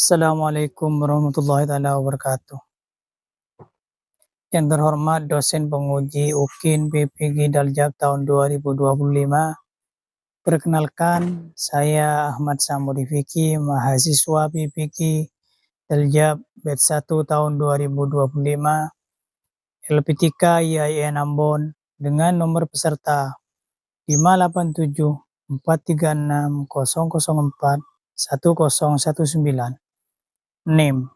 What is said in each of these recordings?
Assalamualaikum warahmatullahi taala wabarakatuh. Yang terhormat dosen penguji UKIN PPG Daljak tahun 2025. Perkenalkan, saya Ahmad Samudi Fikri, mahasiswa PPG Daljak batch 1 tahun 2025, LPTK IAIN Ambon dengan nomor peserta 5874360041019. NIM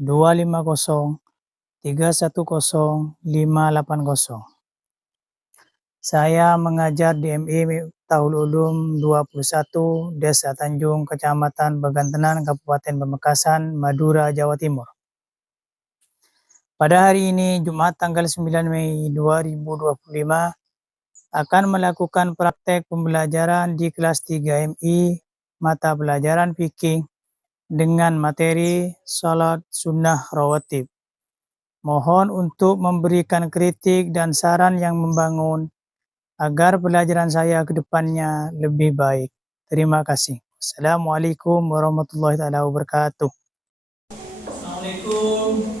250310580. Saya mengajar di MI Tahul Ulum 21, Desa Tanjung, Kecamatan Bagantenan, Kabupaten Pamekasan, Madura, Jawa Timur. Pada hari ini, Jumat tanggal 9 Mei 2025, akan melakukan praktek pembelajaran di kelas 3 MI mata pelajaran fikih dengan materi Salat Sunnah Rawatib. Mohon untuk memberikan kritik dan saran yang membangun agar pelajaran saya ke depannya lebih baik. Terima kasih. Assalamualaikum warahmatullahi wabarakatuh. Assalamualaikum.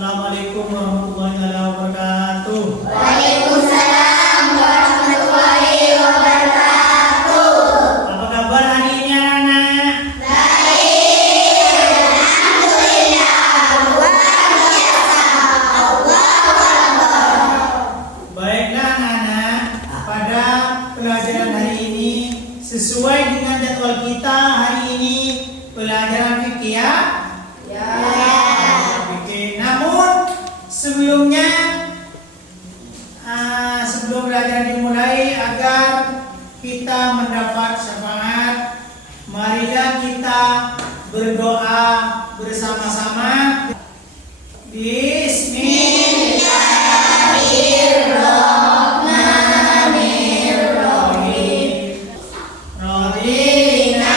Assalamualaikum warahmatullahi wabarakatuh. Waalaikumsalam warahmatullahi wabarakatuh. Apa kabar hari ini anak-anak? Baik, alhamdulillah, luar biasa. Allahu Akbar. Baiklah anak-anak, pada pelajaran hari ini sesuai dengan jadwal kita hari ini pelajaran fikih ya. Sebelumnya, sebelum belajar dimulai agar kita mendapat syafaat, marilah kita berdoa bersama-sama. Bismillahirrahmanirrahim. Radina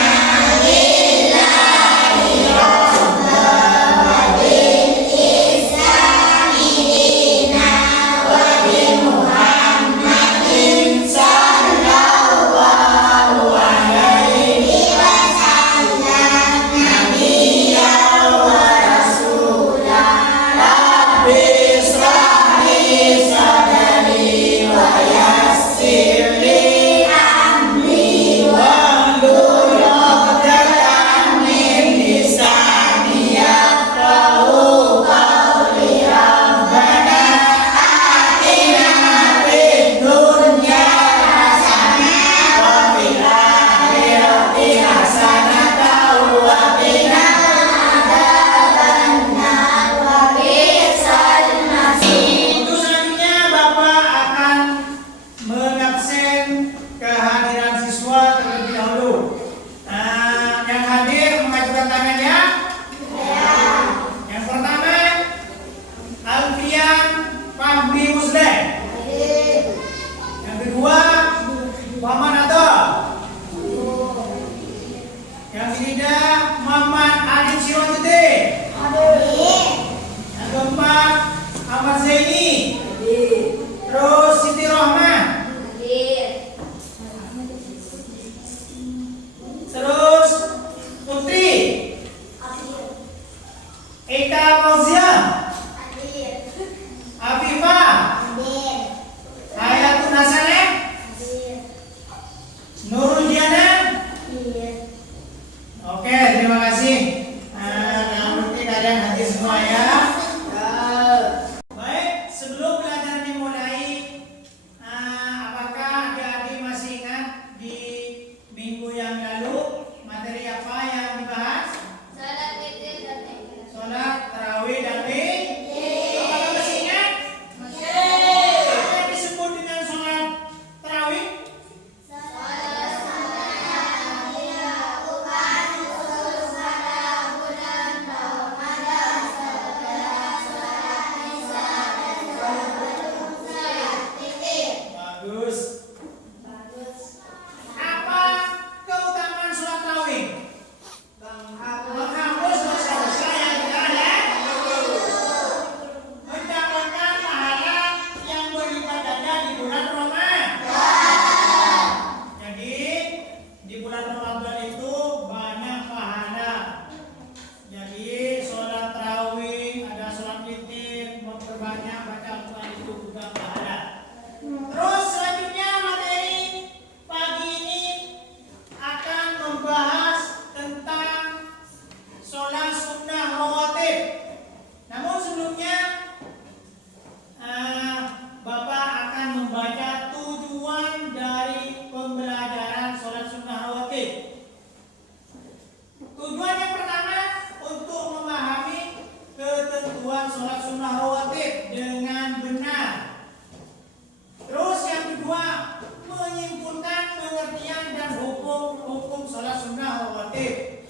sholat sunnah rawatib.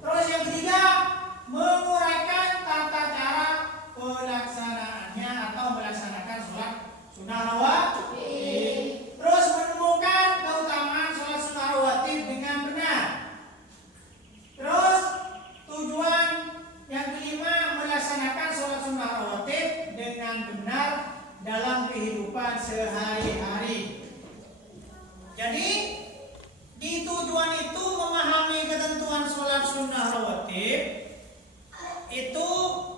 Terus yang ketiga, menguraikan tata cara pelaksanaannya atau melaksanakan sholat sunnah rawatib. Terus menemukan keutamaan sholat sunnah rawatib dengan benar. Terus tujuan yang kelima, melaksanakan sholat sunnah rawatib dengan benar dalam kehidupan sehari-hari. Jadi di tujuan itu memahami ketentuan sholat sunnah rawatib itu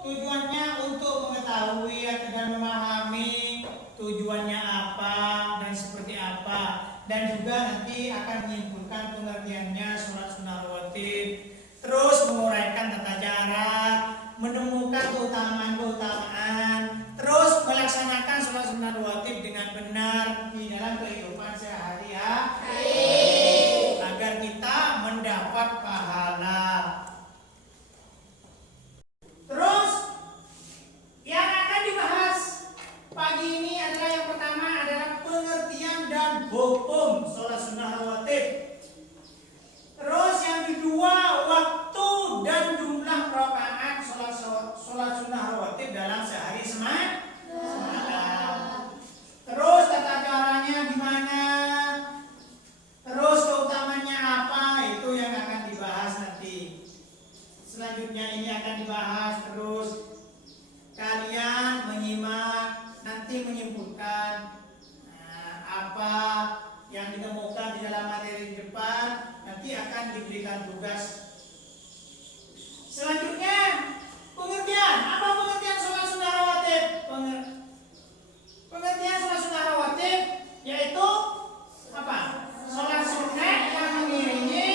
tujuannya untuk mengetahui dan memahami tujuannya apa dan seperti apa, dan juga nanti akan menyimpulkan pengertiannya sholat sunnah rawatib. Terus menguraikan tata cara, menemukan keutamaan-keutamaan, terus melaksanakan sholat sunnah rawatib dengan benar di dalam kehidupan sehari-hari agar kita mendapat pahala. Terus yang akan dibahas pagi ini adalah yang pertama adalah pengertian dan hukum sholat sunnah rawatib. Terus yang kedua, waktu dan jumlah rakaat sholat sunnah rawatib dalam sehari semalam. Terus tata caranya gimana? Terus keutamanya apa? Itu yang akan dibahas nanti. Selanjutnya ini akan dibahas, terus kalian menyimak, nanti menyimpulkan apa yang ditemukan di dalam materi di depan, nanti akan diberikan tugas. Selanjutnya pengertian. Apa pengertian sholat sunnah rawatib? Pengertian sholat sunnah rawatib yaitu apa? Sholat sunnah yang mengiringi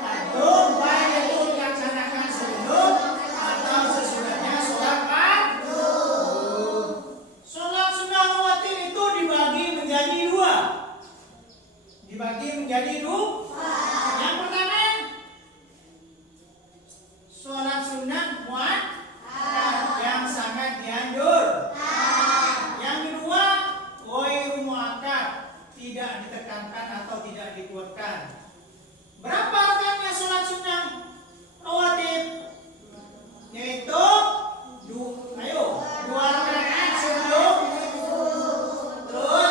fardu, baik itu dilaksanakan sebelum atau sesudahnya sholat fardu. Sholat sunnah rawatib itu dibagi menjadi dua. Yang pertama, sholat sunnah muakkad yang sangat dianjur. Yang kedua, ghairu muakkad, tidak ditekankan atau tidak dikuatkan. Berapa rakaatnya sholat sunnah rawatib? Yaitu dua rakaat sebelum, terus dua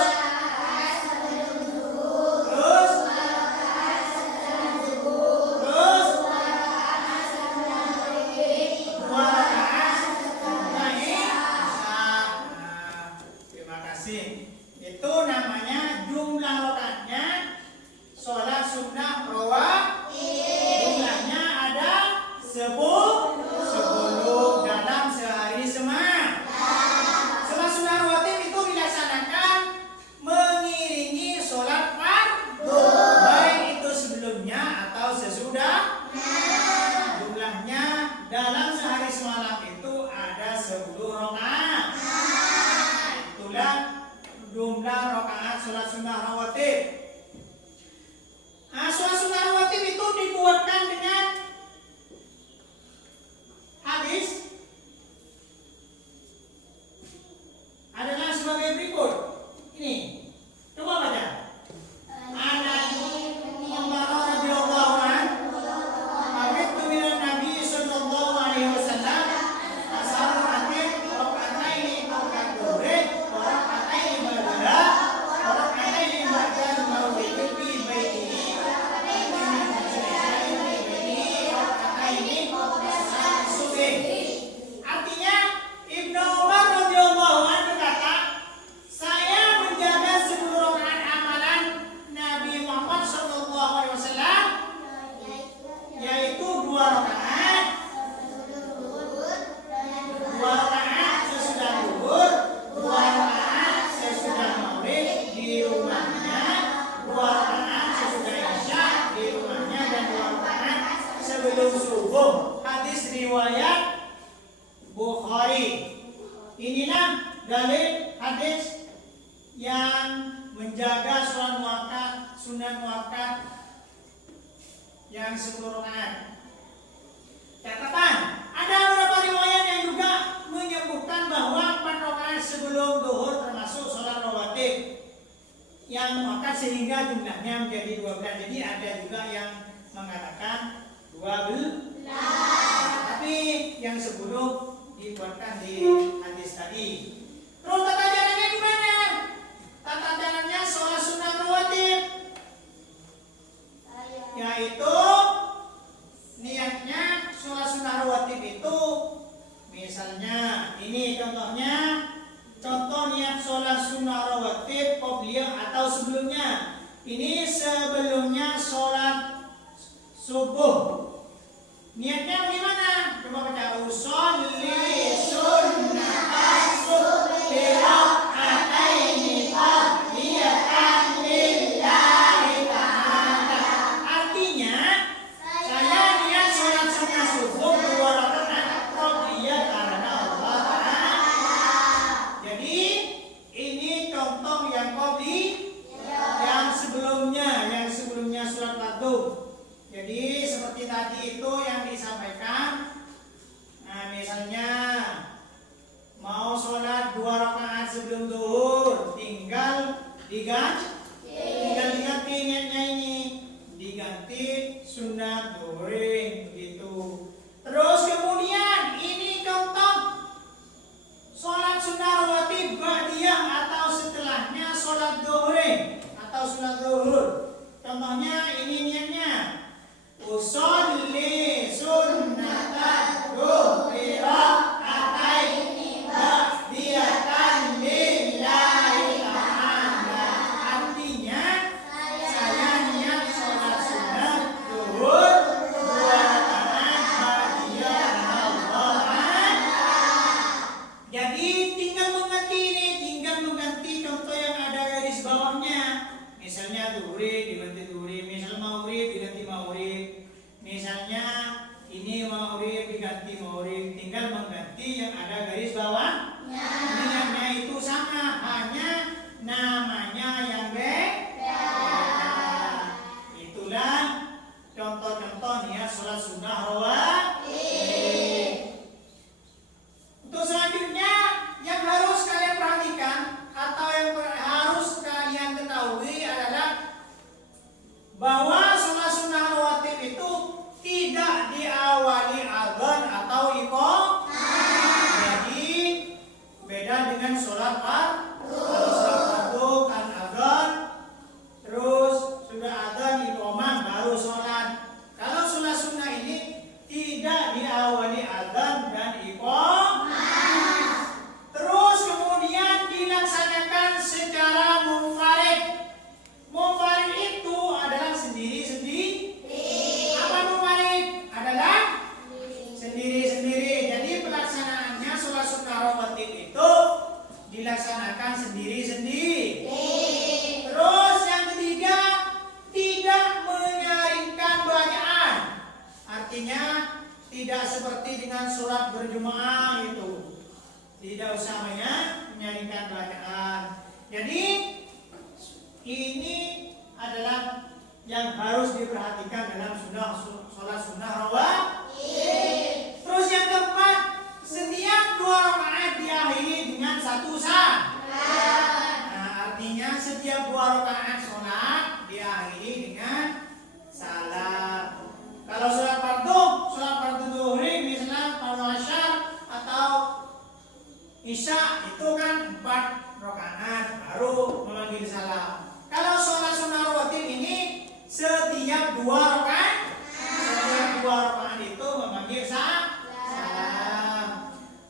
rakaat setelah isya. Terima kasih. Itu namanya jumlah rakaatnya sholat sunnah rawatib. Jumlahnya ada 10 dalam sehari semalam. Sholat sunnah rawatib itu dilaksanakan mengiringi sholat fardu, baik itu sebelumnya atau sesudahnya. Jumlahnya dalam sehari semalam itu ada 10 rakaat. Itulah jumlah rakaat sholat sunnah rawatib. Sholat sunnah rawatib itu dikuatkan dengan hadis adalah sebagai berikut. Ini, coba baca. Umar radhiyallahu anhu, "Abitu minan Nabi sallallahu alaihi wasallam, asar rakaat rakaataini rakaat dhuhri, wa rakaataini ba'da, wa rakaataini ba'da al-maghrib fi baitihi, wa rakaataini subhi." Artinya Ibnu Umar radhiyallahu anhu berkata, saya menjaga 10 rakaat amalan Nabi Muhammad sallallahu alaihi wasallam, yaitu 2 rakaat sesudah zuhur, 2 rakaat sesudah maghrib di rumahnya, 2 rakaat sesudah isya di rumahnya, dan 2 rakaat sebelum subuh. Hadis riwayat Bukhari. Inilah dalil hadis yang menjaga sholat muakkad, sunat muakkad yang 10 rakaat. Catatan, ada beberapa riwayat yang juga menyebutkan bahwa 4 rakaat sebelum zuhur termasuk sholat rawatib. yang maka sehingga jumlahnya menjadi 12. Jadi ada juga yang mengatakan 12. Tapi yang sebelum dibuatkan di hadis tadi. Terus tata caranya gimana? Tata caranya sholat sunnah rawatib, yaitu niatnya sholat sunnah rawatib itu misalnya ini contohnya, contoh niat sholat sunnah rawatib qobliyah atau sebelumnya. Ini sebelumnya sholat subuh. Niatnya bagaimana? Coba baca usolli sunnatan subhi raka'ataini qabliyatan lillahi ta'ala. Artinya saya niat sholat sunnah subuh 2 rakaat qabliyah karena Allah Ta'ala. Jadi ini contoh yang qabli, yang sebelumnya sholat fardu. Jadi seperti tadi itu yang disampaikan. Nah, misalnya mau sholat 2 rakaat sebelum zuhur, tinggal diganti niatnya ini, diganti sunat zuhurin begitu. Terus kemudian ini contoh sholat sunnah rawatib ba'diyah atau setelahnya sholat zuhurin atau sunat zuhur. Contohnya ini niatnya usolli sunnatan zuhri raka'ataini ba'diyatan lillahi ta'ala. Artinya saya niat sholat sunat zuhur 2 rakaat ba'diyah Allah Ta'ala. Jadi tinggal mengganti contoh yang ada garis bawahnya. Misalnya zuhri diganti zuhri, misal maghrib diganti maghrib. Misalnya ini maghrib diganti maghrib, tinggal mengganti yang ada garis bawah. Niatnya itu sama, hanya namanya yang beda. Itulah contoh-contoh niat sholat sunnah rawatib. Untuk selanjutnya yang harus kalian perhatikan atau yang harus kalian ketahui adalah bahwa sholat sunnah rawatib itu tidak diawali adzan atau iqamah. Jadi beda dengan sholat fardu. Kalau sholat fardu kan adzan, terus sudah adzan iqamah baru sholat. Kalau sholat sunnah ini tidak diawali adzan dan iqamah. Terus kemudian dilaksanakan secara munfarid. Munfarid itu adalah sendiri-sendiri. Apa munfarid? Adalah sendiri-sendiri. Jadi pelaksanaannya sholat sunnah rawatib itu dilaksanakan sendiri-sendiri. Terus yang ketiga, tidak menyaringkan bacaan. Artinya tidak seperti dengan sholat berjamaah itu. Tidak usah menyaringkan bacaan. Jadi ini adalah yang harus diperhatikan dalam sholat sunnah rawatib. Terus yang keempat, setiap 2 rakaat diakhiri dengan 1 salam. Nah, artinya setiap 2 rakaat sholat diakhiri dengan salam. Kalau sholat fardu zuhri misalnya fardu asyar atau isya itu kan 4 rakaat baru memanggil salam. Kalau sholat sunnah rawatib ini setiap 2 rakaat itu memanggil salam.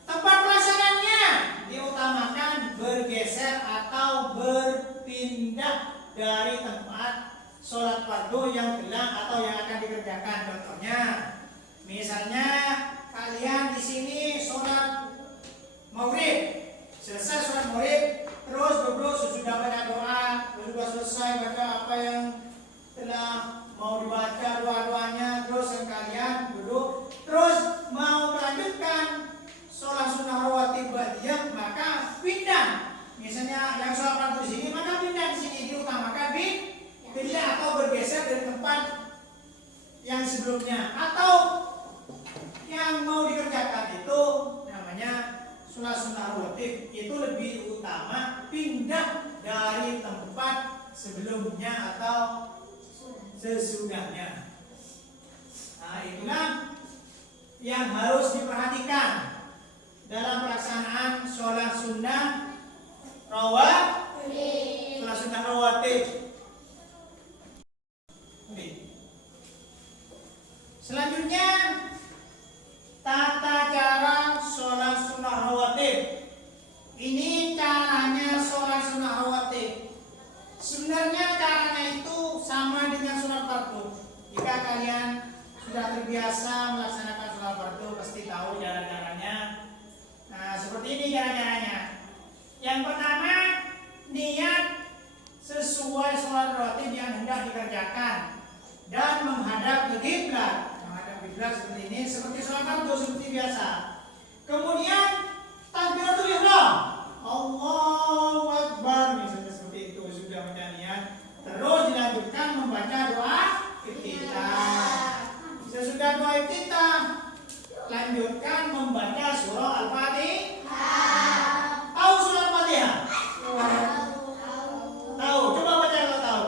Tempat pelaksanaannya diutamakan bergeser atau berpindah dari tempat sholat fardu yang gelang atau yang akan dikerjakan. Contohnya, misalnya kalian di sini sholat maghrib, selesai sholat maghrib, terus duduk sesudah baca doa, sudah selesai baca apa yang telah mau dibaca doa-doanya, terus yang kalian duduk, terus mau melanjutkan sholat sunnah rawatib ba'diyah, maka pindah. Misalnya yang sholat fardu di sini, maka pindah di sini, diutamakan pindah atau bergeser dari tempat yang sebelumnya, atau yang mau dikerjakan itu namanya sholat sunnah rawatib itu lebih utama pindah dari sebelumnya atau sesudahnya. Nah, itulah yang harus diperhatikan dalam pelaksanaan sholat sunnah rawatib. Selanjutnya, tata cara sholat sunnah rawatib. Ini caranya sholat sunnah rawatib. Sebenarnya caranya itu sama dengan sholat fardu. Jika kalian sudah terbiasa melaksanakan sholat fardu, pasti tahu cara-caranya. Nah, seperti ini cara-caranya. Yang pertama, niat sesuai sholat rawatib yang hendak dikerjakan dan menghadap ke kiblat. Menghadap kiblat seperti ini, seperti sholat fardu seperti biasa. Kemudian takbiratul ihram, Allahu Akbar, misalnya seperti itu, sudah baca niat. Terus dilanjutkan membaca doa iftitah. Sesudah doa iftitah, lanjutkan membaca surah Al-Fatihah. Tahu surah Al-Fatihah? Tahu? Coba baca kalau tahu.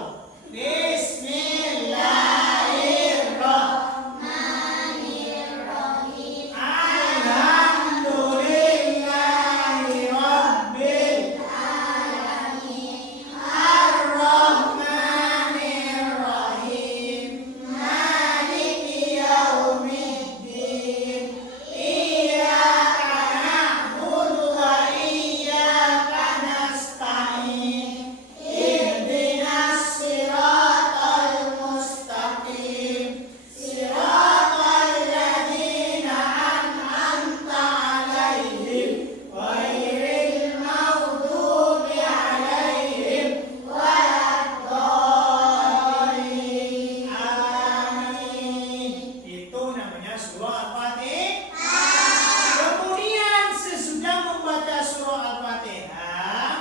Bismillahirrahmanirrahim. Alhamdulillahirabbil alamin. Ar-Rahmanirrahim. Maliki yaumiddin. Iyyaka na'budu wa iyyaka nasta'in. Ihdinas siratal mustaqim. Siratal ladzina an'amta 'alaihim ghairil maghdubi 'alaihim waladdallin. Amin. Itu namanya surah Al-Fatihah. Kemudian sesudah membaca surah Al-Fatihah,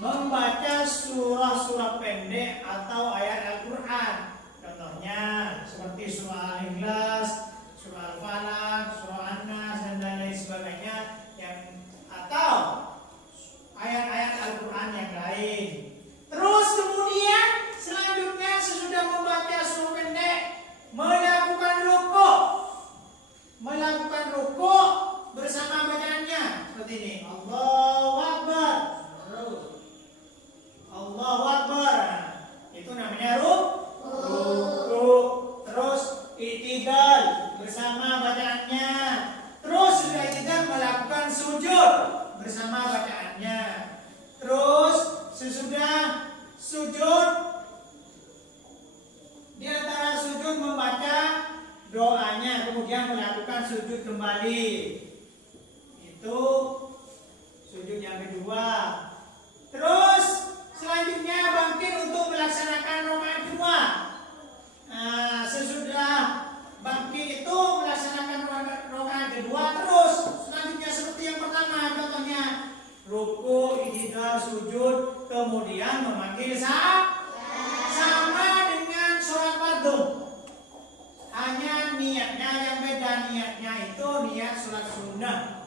membaca surah-surah pendek atau ayat Al-Quran. Contohnya seperti surah Al-Ikhlas, surah Al-Falaq, surah An-Nas, dan lain sebagainya, atau ayat-ayat Al-Quran yang lain. Terus kemudian selanjutnya sesudah membaca surah pendek, melakukan rukuk bersama bacaannya seperti ini. Allahu Akbar. Allahu Akbar. Itu namanya rukuk. Terus i'tidal bersama bacaannya. Terus sudah i'tidal melakukan sujud bersama bacaannya. Terus sesudah sujud, di antara sujud membaca doanya, kemudian melakukan sujud kembali. Itu sujud yang kedua. Terus selanjutnya bangkit untuk melaksanakan rakaat kedua. Nah, sesudah bangkit itu melaksanakan rakaat kedua, terus selanjutnya seperti yang pertama, contohnya ruku, i'tidal, sujud, kemudian memanggil sama dengan sholat fardu. Hanya niatnya yang beda, niatnya itu niat sholat sunnah.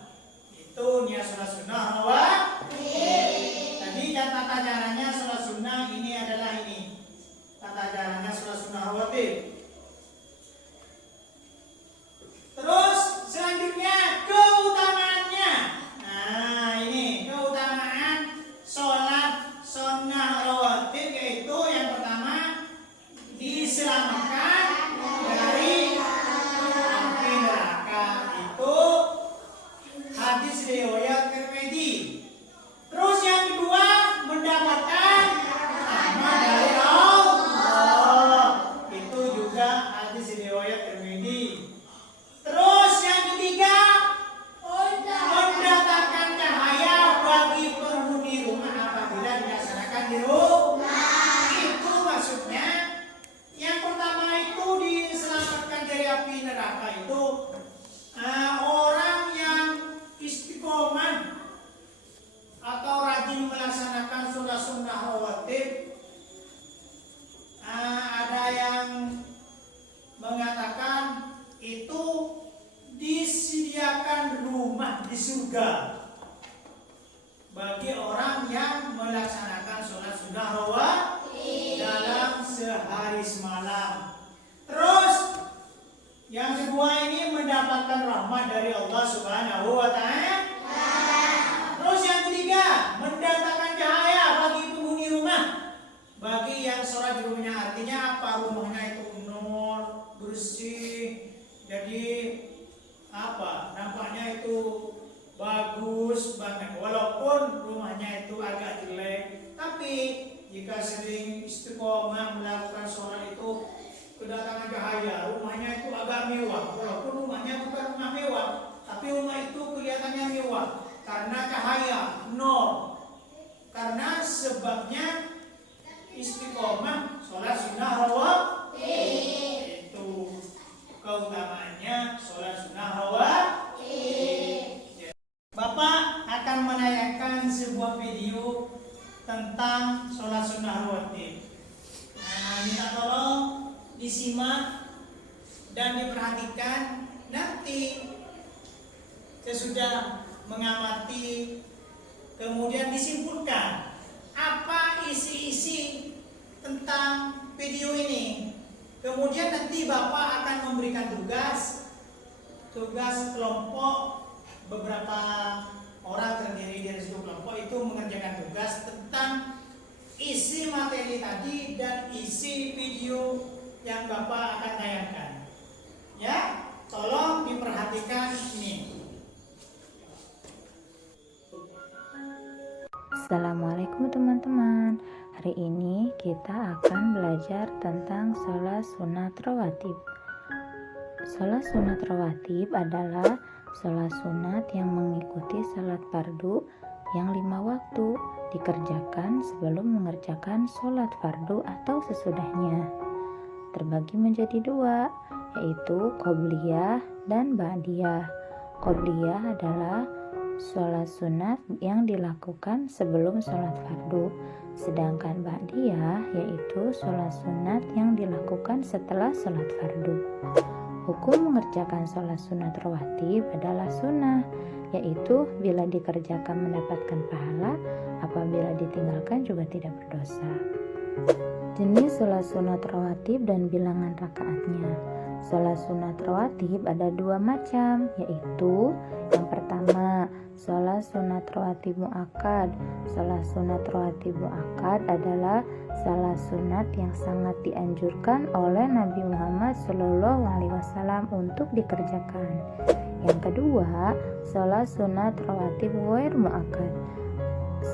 Itu niat sholat sunnah rawatib. Tadi tata caranya sholat sunnah ini adalah ini. Tata caranya sholat sunnah rawatib. Terus selanjutnya keutamaannya. Nah, ini keutamaan sholat sunnah rawatib, yaitu yang pertama diselamatkan dari api neraka. Itu hadis riwayat Tirmidzi. Terus yang kedua, mendapatkan rahmat dari Allah. Itu juga hadis riwayat Tirmidzi. Terus yang ketiga, mendatangkan cahaya bagi penghuni rumah apabila dilaksanakan di rumah. Itu maksudnya. Yang pertama itu diselamatkan dari api neraka itu orang yang istiqomah atau rajin melaksanakan sholat sunnah rawatib. Ada yang mengatakan itu disediakan rumah di surga bagi orang yang melaksanakan sholat sunnah rahmat dari Allah Subhanahu wa Ta'ala. Terus yang ketiga, mendatangkan cahaya bagi penghuni rumah. Bagi yang sholat di rumahnya, artinya apa? Rumahnya itu nur, bersih. Jadi apa? Nampaknya itu bagus banget. Walaupun rumahnya itu agak jelek, tapi jika sering istiqomah melakukan sholat itu kedatangan cahaya, rumahnya itu agak mewah. Walaupun rumahnya bukan rumah mewah, tapi rumah itu kelihatannya mewah karena cahaya, nur. Karena sebabnya istiqomah sholat sunnah rawatib. Itu keutamaannya sholat sunnah rawatib. Bapak akan menayangkan sebuah video tentang sholat sunnah rawatib. Minta tolong disimak dan diperhatikan. Nanti sesudah mengamati, kemudian disimpulkan apa isi-isi tentang video ini. Kemudian nanti Bapak akan memberikan tugas kelompok, beberapa orang terdiri dari satu kelompok itu mengerjakan tugas tentang isi materi tadi dan isi video yang Bapak akan tayangkan. Ya, tolong diperhatikan ini. Assalamualaikum teman-teman. Hari ini kita akan belajar tentang sholat sunat rawatib. Sholat sunat rawatib adalah sholat sunat yang mengikuti sholat fardu yang 5 waktu, dikerjakan sebelum mengerjakan sholat fardu atau sesudahnya. Terbagi menjadi 2, yaitu qobliyah dan ba'diyah. Qobliyah adalah sholat sunat yang dilakukan sebelum sholat fardu, sedangkan ba'diyah yaitu sholat sunat yang dilakukan setelah sholat fardu. Hukum mengerjakan sholat sunat rawatib adalah sunnah, yaitu bila dikerjakan mendapatkan pahala, apabila ditinggalkan juga tidak berdosa. Jenis sholat sunat rawatib dan bilangan rakaatnya. Sholat sunat rawatib ada 2 macam, yaitu yang pertama, sholat sunat rawatib mu'akkad. Sholat sunat rawatib mu'akkad adalah sholat sunat yang sangat dianjurkan oleh Nabi Muhammad SAW untuk dikerjakan. Yang kedua, sholat sunat rawatib ghair mu'akkad.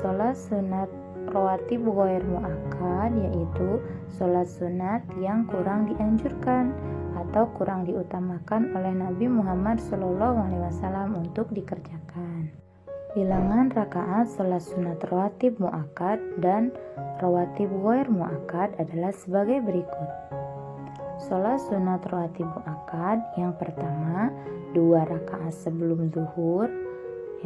Sholat sunat rawatib ghair mu'akkad yaitu sholat sunat yang kurang dianjurkan atau kurang diutamakan oleh Nabi Muhammad SAW untuk dikerjakan. Bilangan rakaat sholat sunat rawatib mu'akkad dan rawatib ghair mu'akkad adalah sebagai berikut. Sholat sunat rawatib mu'akkad yang pertama 2 rakaat sebelum zuhur,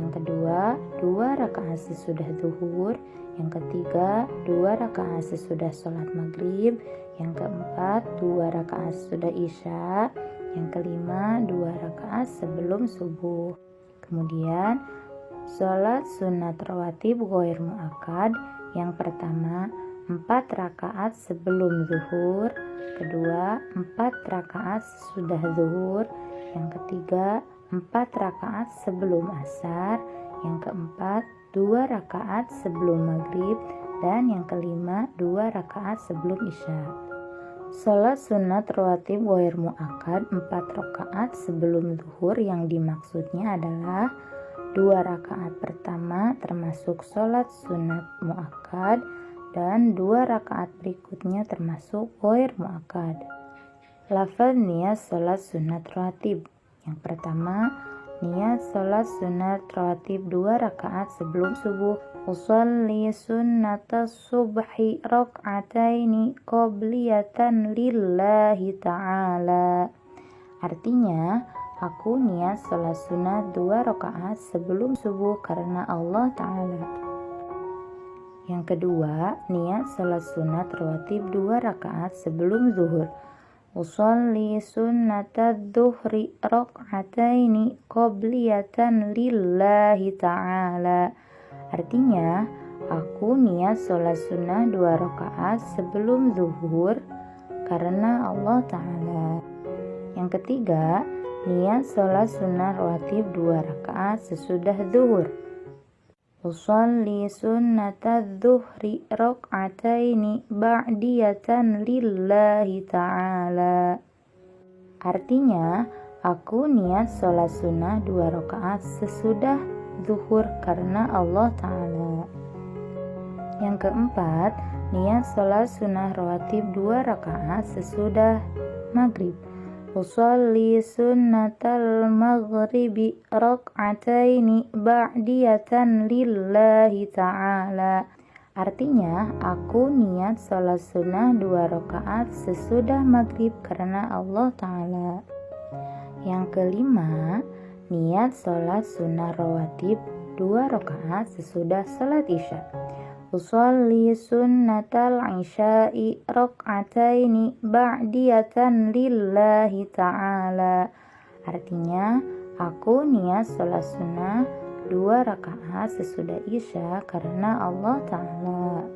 yang kedua 2 rakaat sesudah zuhur, yang ketiga 2 rakaat sesudah sholat maghrib, yang keempat 2 rakaat sesudah isya, yang kelima 2 rakaat sebelum subuh. Kemudian sholat sunat rawatib ghair mu'akkad yang pertama 4 rakaat sebelum zuhur, kedua 4 rakaat sesudah zuhur, yang ketiga 4 rakaat sebelum asar, yang keempat 2 rakaat sebelum maghrib, dan yang kelima 2 rakaat sebelum isya. Sholat sunat rawatib ghair mu'akkad 4 rakaat sebelum zuhur yang dimaksudnya adalah 2 rakaat pertama termasuk sholat sunat mu'akkad dan 2 rakaat berikutnya termasuk ghair mu'akkad. Lafaz niat sholat sunat rawatib. Yang pertama, niat sholat sunat rawatib 2 rakaat sebelum subuh. Usolli sunnata subhi rak'ataini qobliyatan lillahi ta'ala. Artinya, aku niat sholat sunat 2 rakaat sebelum subuh karena Allah Ta'ala. Yang kedua, niat sholat sunat rawatib 2 rakaat sebelum zuhur. Usolli sunnata dhuhri rak'ataini qobliyatan lillahi ta'ala. Artinya, aku niat sholat sunnah 2 rakaat sebelum zuhur karena Allah Ta'ala. Yang ketiga, niat sholat sunnah rawatib 2 rakaat sesudah zuhur. Usolli sunnatadz zuhri rak'ataini ba'diyatan lillahi ta'ala. Artinya, aku niat sholat sunnah 2 rakaat sesudah zuhur karena Allah Ta'ala. Yang keempat, niat sholat sunnah rawatib 2 rakaat sesudah maghrib. Usolli sunnatal maghribi rak'ataini ba'diyatan lillahi ta'ala. Artinya, aku niat sholat sunnah 2 rakaat sesudah maghrib karena Allah Ta'ala. Yang kelima, niat sholat sunnah rawatib 2 rakaat sesudah sholat isya. Usolli sunnatal isya'i rak'ataini ba'diyatan lillahi ta'ala. Artinya, aku niat sholat sunnah 2 rakaat sesudah isya karena Allah Ta'ala.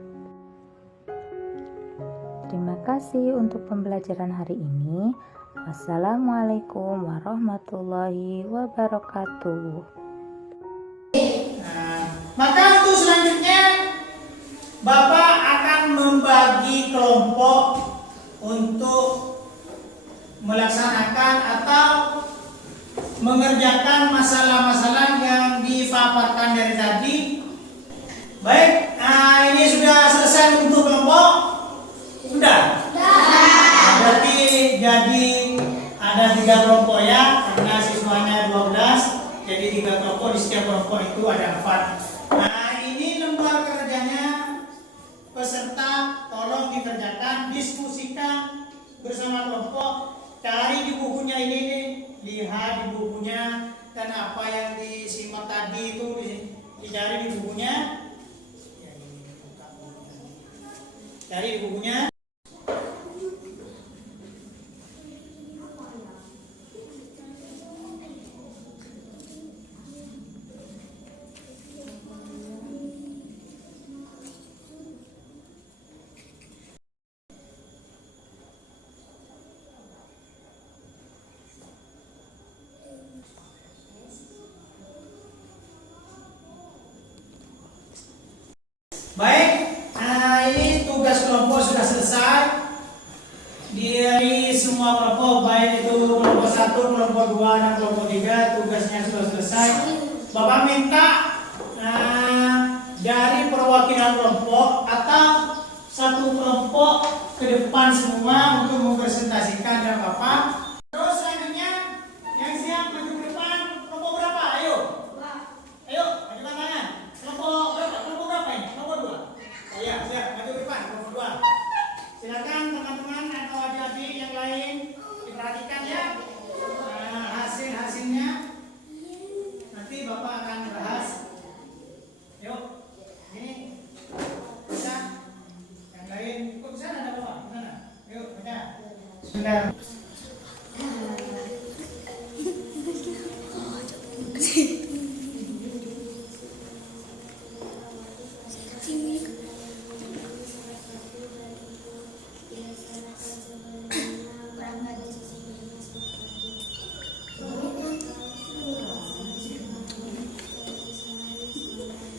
Terima kasih untuk pembelajaran hari ini. Wassalamualaikum warahmatullahi wabarakatuh. Maka untuk selanjutnya Bapak akan membagi kelompok untuk melaksanakan atau mengerjakan masalah-masalah yang dipaparkan dari tadi. Baik, ini sudah selesai untuk kelompok? Sudah? Berarti jadi ada 3 kelompok ya, karena siswanya 12, jadi 3 kelompok, di setiap kelompok itu ada 4. Nah, ini lembar kerjanya, peserta tolong dikerjakan, diskusikan bersama kelompok, cari di bukunya ini nih, lihat di bukunya, dan apa yang disimak tadi itu dicari di bukunya, cari di bukunya. Baik, ini tugas kelompok sudah selesai. Dari semua kelompok, baik itu kelompok 1, kelompok 2, dan kelompok 3, tugasnya sudah selesai. Bapak minta dari perwakilan kelompok atau satu kelompok ke depan semua untuk mempresentasikan dan Bapak. Terus selanjutnya yang siap maju ke depan, kelompok berapa? Ayo. Ayo, majukan tangan. Kelompok berapa? Kelompok berapa ini? Kelompok 2. Oh ya, siap, maju ke depan, kelompok 2. Silakan teman-teman atau adik-adik yang lain diperhatikan ya. Hasil-hasilnya nanti Bapak akan bahas. Yuk, ini bisa. Yang lain, kok bisa ada Bapak? Mana? Yuk, baca. Sudah.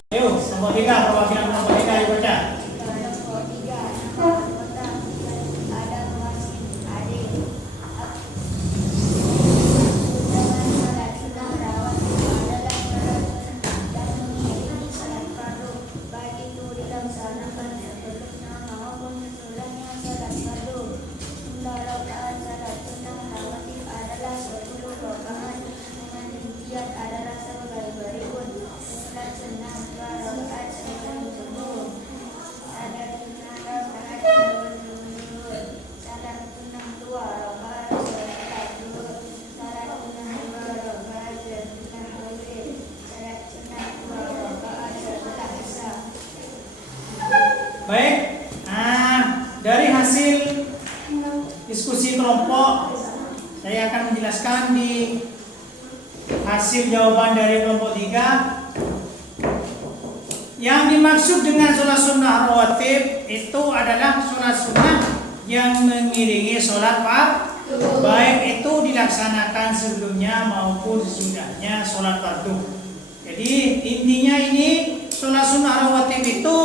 Yuk, kelompok 3, perwakilan kelompok 3 yuk baca. Baik, dari hasil diskusi kelompok, saya akan menjelaskan di hasil jawaban dari kelompok 3. Yang dimaksud dengan sholat sunnah rawatib itu adalah sholat sunnah yang mengiringi sholat Baik itu dilaksanakan sebelumnya maupun sesudahnya sholat fardu. Jadi intinya ini sholat sunnah rawatib itu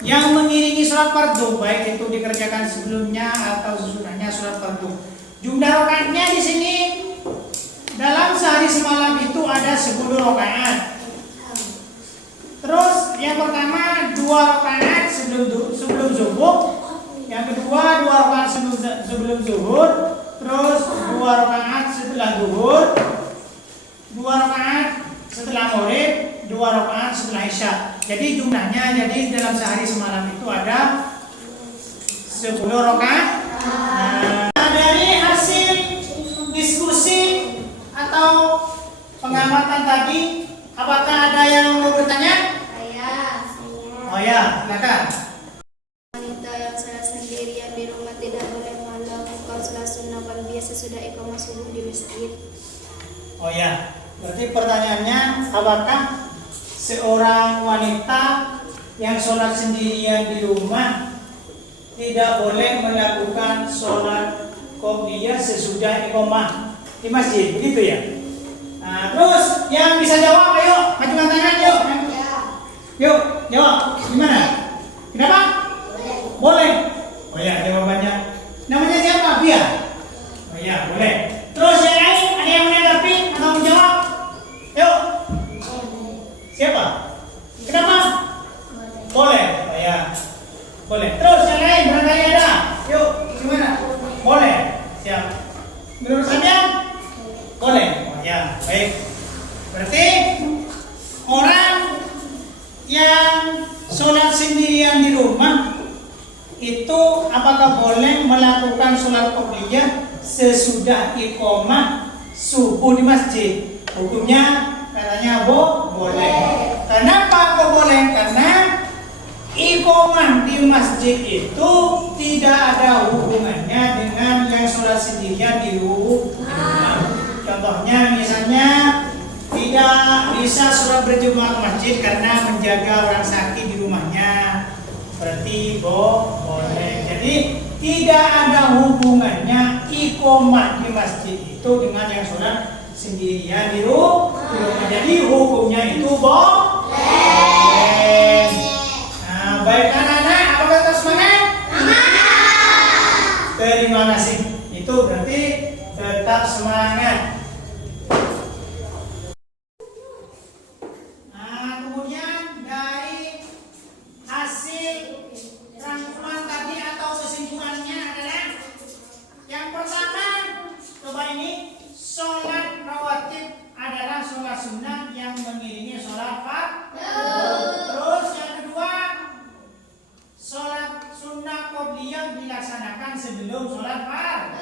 yang mengiringi sholat fardu, baik itu dikerjakan sebelumnya atau sesudahnya sholat fardu. Jumlah rakaatnya di sini dalam sehari semalam itu ada 10 rakaat. Terus yang pertama 2 rakaat sebelum zuhur, yang kedua 2 rakaat sebelum zuhur, terus 2 rakaat setelah zuhur, 2 rakaat setelah maghrib, 2 rakaat setelah isya. Jadi jumlahnya dalam sehari semalam itu ada 10 rakaat. Nah, dari hasil diskusi atau pengamatan tadi, apakah ada yang mau bertanya? Oh ya, silakan. Wanita yang sholat sendirian di rumah tidak boleh melakukan sholat sunnah qalbiyah sesudah iqamah subuh di masjid. Oh ya, berarti pertanyaannya apakah seorang wanita yang sholat sendirian di rumah tidak boleh melakukan sholat qobliyah sesudah iqamah di masjid, begitu ya? Nah, terus yang bisa jawab, ayo macam tangan, yuk. Yuk, jawab. Gimana? Kenapa? Boleh. Oh ya, jawabannya. Namanya siapa? Bia. Oh ya, boleh. Terus yang lain ada yang menanggapi atau menjawab? Yuk. Siapa? Kenapa? Boleh. Oh ya. Boleh. Terus yang lain barangkali ada. Yuk, gimana? Boleh. Siap. Menurut kalian? Boleh. Oh ya, baik. Berarti orang yang sholat sendirian di rumah itu apakah boleh melakukan sholat qobliyah sesudah iqamah subuh di masjid? Hukumnya katanya boleh. Kenapa kok boleh? Karena iqamah di masjid itu tidak ada hubungannya dengan yang sholat sendirian di rumah. Contohnya misalnya tidak bisa sholat berjamaah ke masjid karena menjaga orang sakit di rumahnya, berarti boleh. Jadi tidak ada hubungannya iqamah di masjid itu dengan yang sholat sendirian di rumah. Jadi hukumnya itu boleh. Nah, baik anak-anak, apakah tetap semangat? Terima kasih. Itu berarti tetap semangat. Sunnah yang mengiringi sholat fardu. Terus yang kedua, sholat sunnah qobliyah dilaksanakan sebelum sholat fardu.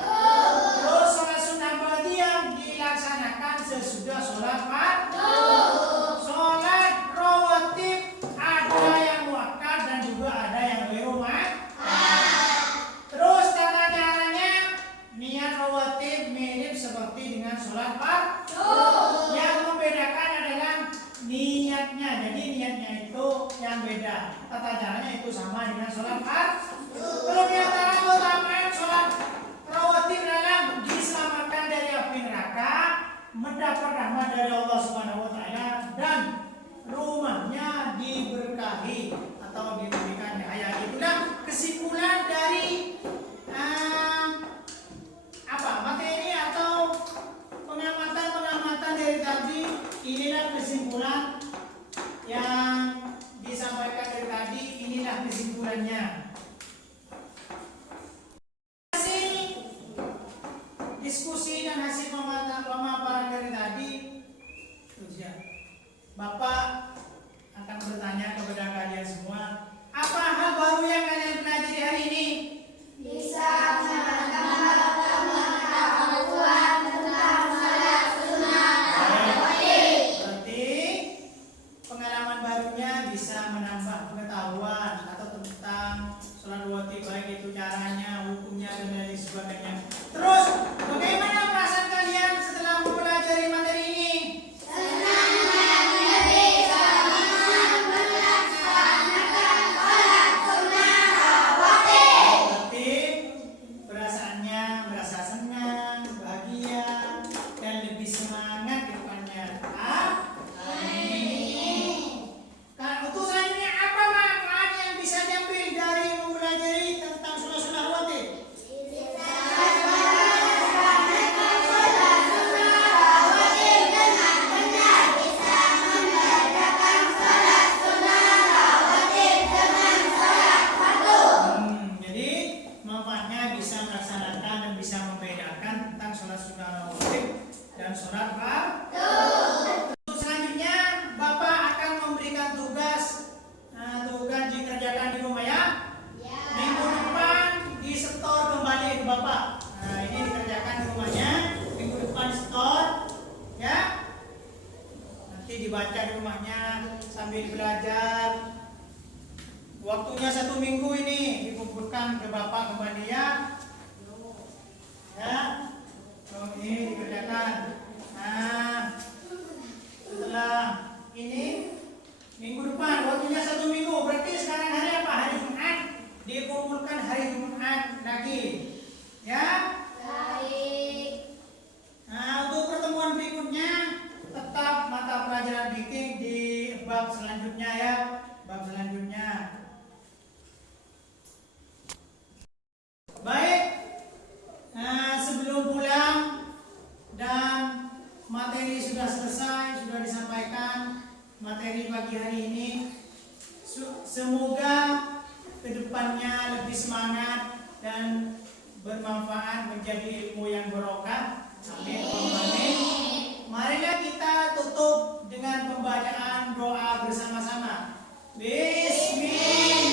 Terus sholat sunnah ba'diyah dilaksanakan sesudah sholat fardu. Sholat rawatib ada yang muakkad dan juga ada yang ghairu muakkad. Terus tata caranya niat rawatib mirip seperti dengan sholat fardu. Yang membedakan adalah niatnya. Jadi niatnya itu yang beda. Tata caranya itu sama dengan sholat fardu. Kalau di antara keutamaan sholat rawatib adalah diselamatkan dari api neraka, mendapat rahmat dari Allah Subhanahu wa taala, dan rumahnya diberkahi atau diberikan cahaya. Itulah kesimpulan dari materi atau pengamatan dari tadi. Inilah kesimpulan yang disampaikan dari tadi. Inilah kesimpulannya. Hasil diskusi dan hasil pemaparan dari tadi, Bapak akan bertanya kepada kalian semua, apa hal baru yang kalian pelajari hari ini? Bisa menambah pengetahuan tentang sholat sunnah rawatib. Berarti pengalaman barunya bisa menambah pengetahuan atau tentang sholat rawatib, baik itu caranya, hukumnya, dan lain sebagainya. Terus, bagaimana perasaan kalian setelah mempelajari materi ini? Senang dan bisa melaksanakan sholat sunnah rawatib. Berarti perasaannya merasa senang, sholat sunnah rawatib dan sholat fardu. Selanjutnya Bapak akan memberikan tugas dikerjakan di rumah ya. Minggu depan disetor kembali ke Bapak. Nah, ini dikerjakan di rumahnya. Minggu depan setor ya. Nanti dibaca di rumahnya sambil belajar. Waktunya 1 minggu ini dikumpulkan ke Bapak kembali ya. Ya. Ini dikerjakan. Nah, setelah ini minggu depan waktunya 1 minggu. Berarti sekarang hari apa? Hari Jumat. Dikumpulkan hari Jumat lagi. Ya. Baik. Nah, untuk pertemuan berikutnya tetap mata pelajaran fikih di bab selanjutnya ya. Bab selanjutnya. Baik. Nah, sebelum pulang dan materi sudah selesai, sudah disampaikan materi pagi hari ini. Semoga kedepannya lebih semangat dan bermanfaat, menjadi ilmu yang barokah. Amin. Amin. Marilah kita tutup dengan pembacaan doa bersama-sama. Bismillah.